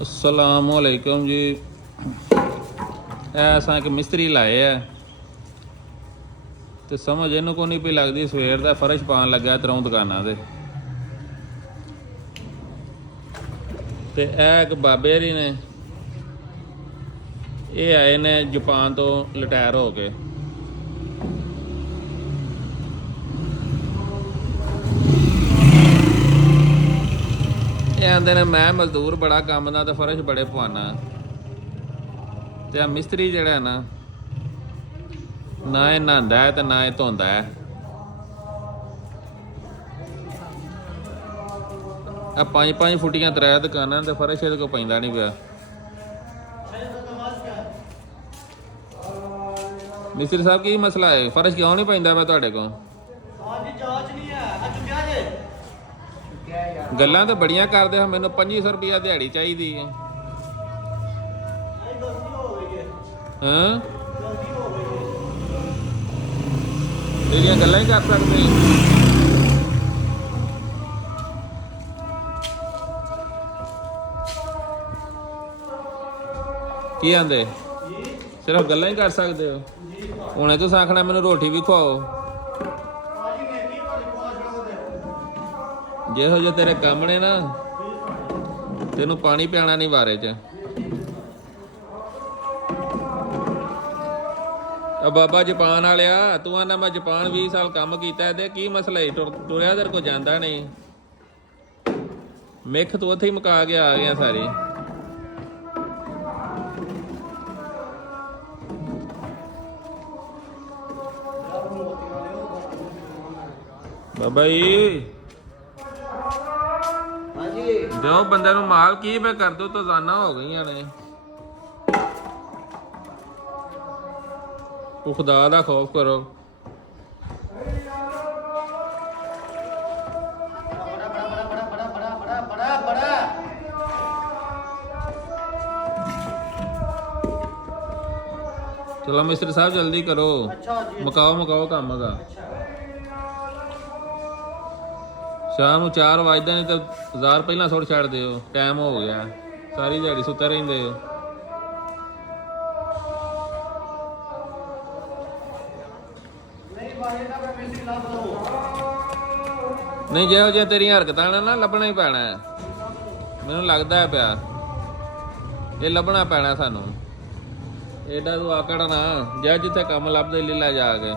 अस्सलामुअलैकुम जी। असां एक मिस्त्री लाए है तो समझ इन्हू को नहीं पी लगती। सवेर का फर्श पान लगा त्रों दुकाना ते एक बाबे हरी ने ये आए ने जापान तो रिटायर हो के। ये आंदे ने मैं मजदूर बड़ा काम दा ते फर्श बड़े पवाना। ते मिस्त्री जिहड़ा है ना ये नहांदा है ते ना ये धोंदा है। आ 5-5 फुटियां 3 दुकानां ते फर्श इहदे कोल पैंदा नहीं पिया। मिस्त्री साहब की मसला है? फर्श क्यों नहीं पैंदा मैं तुहाडे कोल? गल्लां तो बड़ियां करदे हो, मैनूं 2500 रुपया दिहाड़ी चाहिदी है। हाँ तेरियां गल्लां ही कर सकदे। की आंदे सिर्फ गल्लां ही कर सकते हो? हुणे तुसीं आखना मैनूं रोटी भी खुआओ। जिहो जे तेरे काम ने ना तेनों पानी पियाना नहीं बारे च। बाबा जापान वालिया तू आना मैं जापान 20 साल काम किया है, की मसला है? तुरया तेरे को जाता नहीं। मिख तू उत्थे ही मुका के आ गया सारी। बाबा जी दो बंदे नूं माल की मैं कर दो तो जाना हो गई ने। खुदा दा खौफ करो। चलो मिस्त्री साहब जल्दी करो। मुकाओ काम का। शाम 4 बजते नहीं तो 1000 पहला सुट छड़ दो। टाइम हो गया, सारी दिहाड़ी सुते रहिंदे हो। नहीं जिहो जिहा तेरियां हरकतां ना लभना ही पैना है। मैनूं लगदा है पिया ये लभना पैना सानूं। एडा तू आकड़ ना जा जिथे काम लभदे लीला जाके।